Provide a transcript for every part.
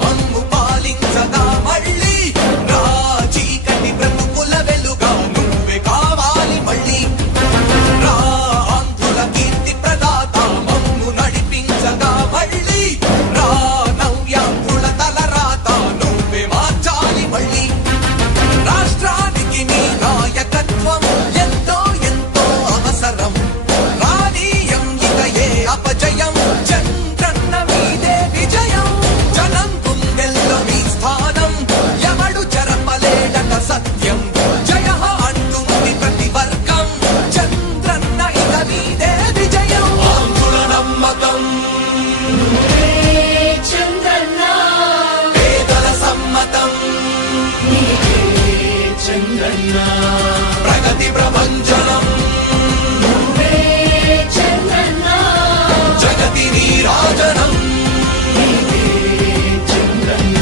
మమ్ము పాలించగా మళ్ళీ రా చీకటి బ్రతుకుల వెలుగా నువ్వే కావాలి మళ్ళీ రా ఆంధ్రుల కీర్తి ప్రదాత మమ్ము నడిపించగా మళ్ళీ రా నవ్యాంధ్రుల తలరాత నువ్వే మార్చాలి మళ్ళీ రాష్ట్రానికి నీ నాయకత్వం ఎంతో ఎంతో అవసరం రానీయం ఇక ఏ అపజయం చంద్రన్న మీదే విజయం జనం గుండెల్లో మీ స్థానం ఎవడు చెరపలేడట సత్యం జయ అంటుంది ప్రతి వర్గం చంద్రన్న ఇక మీదే విజయం ఆంధ్రుల నమ్మకం చంద్రన్న పేదల సమ్మతం చంద్రన్న ప్రగతి ప్రభంజనం చంద్రన్న జగతి నీరాజనం చంద్రన్న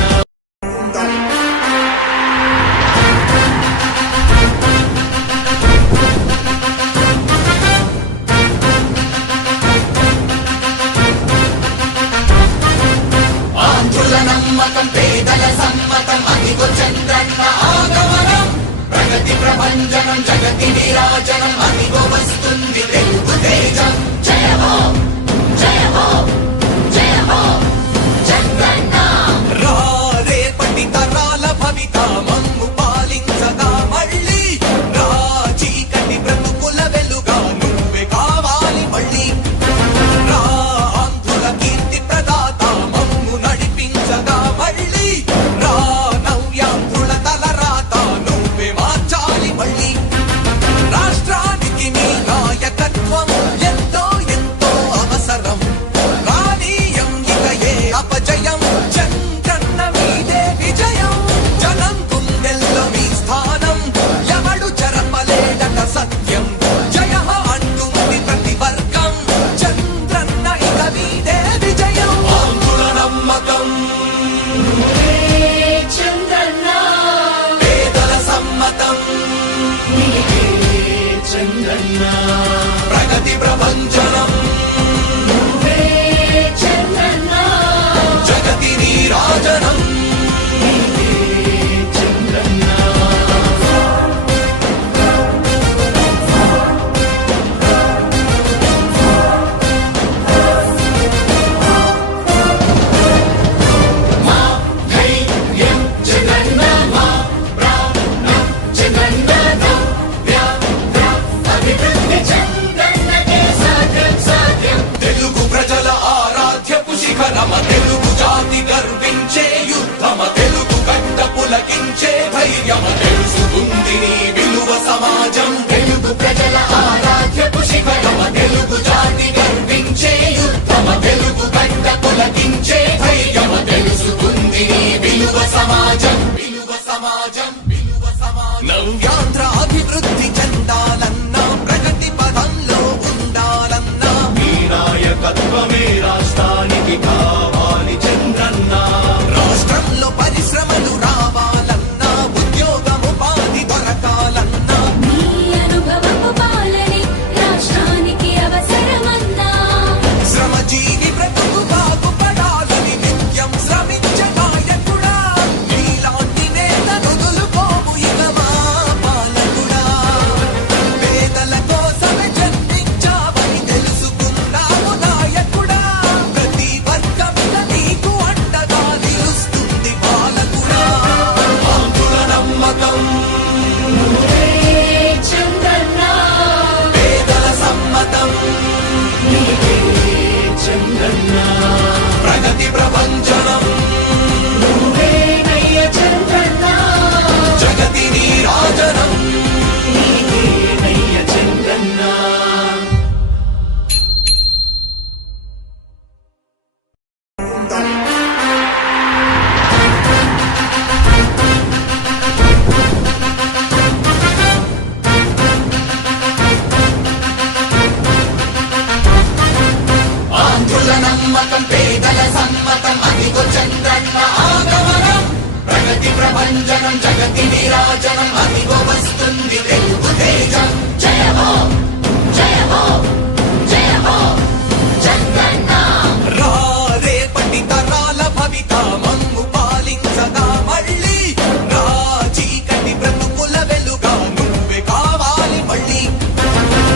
ఆంధ్రుల నమ్మకం పేదల సమ్మతం అదిగో చంద్రన్న ఆగమనం ప్రగతి ప్రభంజనం జగతి నీరాజనం అదిగో వస్తుంది తెలుగు తేజం జయ హో జయ హో జయ హో చంద్రన్న రా రేపటి తరాల భవిత మమ్ము పాలించగా మళ్ళీ రా చీకటి బ్రతుకుల వెలుగా నువ్వే కావాలి మళ్ళీ రా ఆంధ్రుల కీర్తి ప్రదాత మమ్ము నడిపించగా మళ్ళీ రా నవ్యాంధ్రుల తలరాత నువ్వే మార్చాలి మళ్ళీ రాష్ట్రానికి నీ నాయకత్వం ఎంతో ఎంతో అవసరం రానీయం ఇక ఏ అపజయం చంద్రన్న మీదే విజయం జనం గుండెల్లో మీ స్థానం ఎవడు చెరపలేడట సత్యం జయ అంటుంది ప్రతి వర్గం చంద్రన్న ఇక మీదే విజయం ఆంధ్రుల నమ్మకం చంద్రన్న పేదల సమ్మతం చంద్రన్న ప్రగతి ప్రభంజనం చంద్రన్న జగతి నీరాజనం చంద్రన్న మా ధైర్యం చంద్రన్న మా ప్రాణం చంద్రన్న నవ్య అభివృద్ధి చంద్రన్నకే సాధ్యం సాధ్యం తెలుగు ప్రజల ఆరాధ్యపు శిఖరమ తెలుగు జాతి గర్వించే యుద్ధమ తెలుగు గడ్డ పులకించే ధైర్యమ తెలుసుకుంది నీ విలువ సమాజం తెలుగు ప్రజల ఆరాధ్యపు శిఖరమ తెలుగు జాతి గర్వించే యుద్ధమ తెలుగు గడ్డ పులకించే ధైర్యమ తెలుసుకుంది నీ విలువ సమాజం విలువ సమాజం విలువ సమాజం నవ్యాంధ్ర అభివృద్ధి చెందాలన్నా ప్రగతి పదంలో ఉండాలన్నా నీ నాయకత్వమే రాష్ట్రానికి కావాలి చంద్రన్న రాష్ట్రంలో పరిశ్రమలు రావాలన్నా ఉద్యోగం ఉపాధి దొరకాలన్నా నీ అనుభవపు పాలనే రాష్ట్రానికి అవసరమన్నా శ్రమజీవి బ్రతుకు బాగుపడాలని నిత్యం శ్రమించే నాయకుడా నీలాంటి నేత నుదులుకోము ఇక మా పాలకుడా పేదల కోసమే జన్మించావని తెలుసుకున్నావు నాయకుడా ప్రతి వర్గమిక నీకు అండగా నిలుస్తుంది పాలకుడా ఆంధ్రుల నమ్మకం చంద్రన్న పేదల సమ్మతం చంద్రన్న ప్రగతి ప్రభంజనం నువ్వేనయ్య చంద్రన్న జగతి నీరాజనం నీకేనయ్య చంద్రన్న ఆంధ్రుల నమ్మకం పేదల సమ్మతం